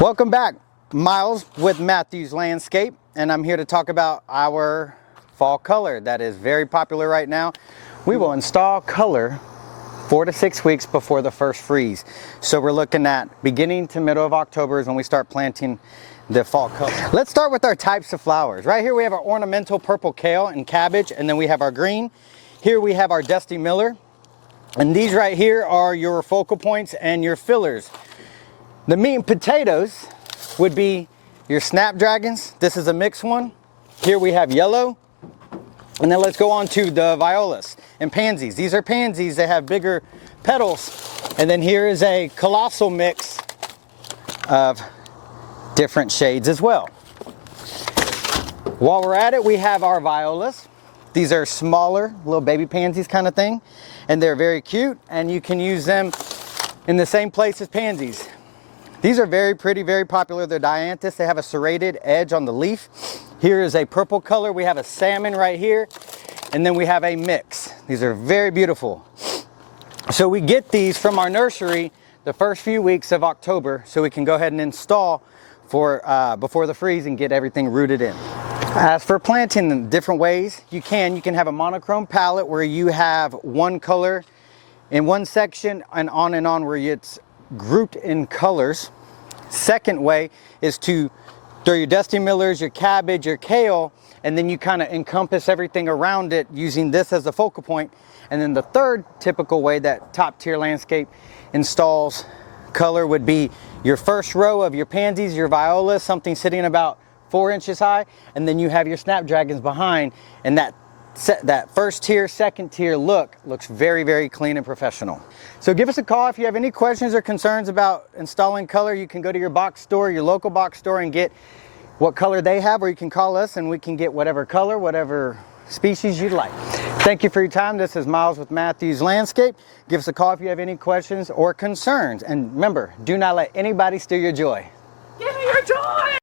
Welcome back. Myles with Matthews Landscape, and I'm here to talk about our fall color that is very popular right now. We will install color 4 to 6 weeks before the first freeze. So we're looking at beginning to middle of October is when we start planting the fall color. Let's start with our types of flowers. Right here we have our ornamental purple kale and cabbage, and then we have our green. Here we have our Dusty Miller, and these right here are your focal points and your fillers. The meat and potatoes would be your snapdragons. This is a mixed one. Here we have yellow. And then let's go on to the violas and pansies. These are pansies, they have bigger petals. And then here is a colossal mix of different shades as well. While we're at it, we have our violas. These are smaller, little baby pansies kind of thing. And they're very cute, and you can use them in the same place as pansies. These are very pretty, very popular. They're dianthus. They have a serrated edge on the leaf. Here is a purple color. We have a salmon right here, and then we have a mix. These are very beautiful. So we get these from our nursery the first few weeks of October, so we can go ahead and install for before the freeze and get everything rooted in. As for planting in different ways, you can have a monochrome palette where you have one color in one section and on where it's grouped in colors. Second way is to throw your Dusty Millers, your cabbage, your kale, and then you kind of encompass everything around it using this as a focal point. And then the third typical way that Top Tier Landscape installs color would be your first row of your pansies, your violas, something sitting about 4 inches high, and then you have your snapdragons behind, and that first tier, second tier look looks very, very clean and professional. So give us a call if you have any questions or concerns about installing color. You can go to your box store, your local box store, and get what color they have, or you can call us and we can get whatever color, whatever species you'd like. Thank you for your time. This is Myles with Matthews Landscape. Give us a call if you have any questions or concerns. And remember, do not let anybody steal your joy. Give me your joy!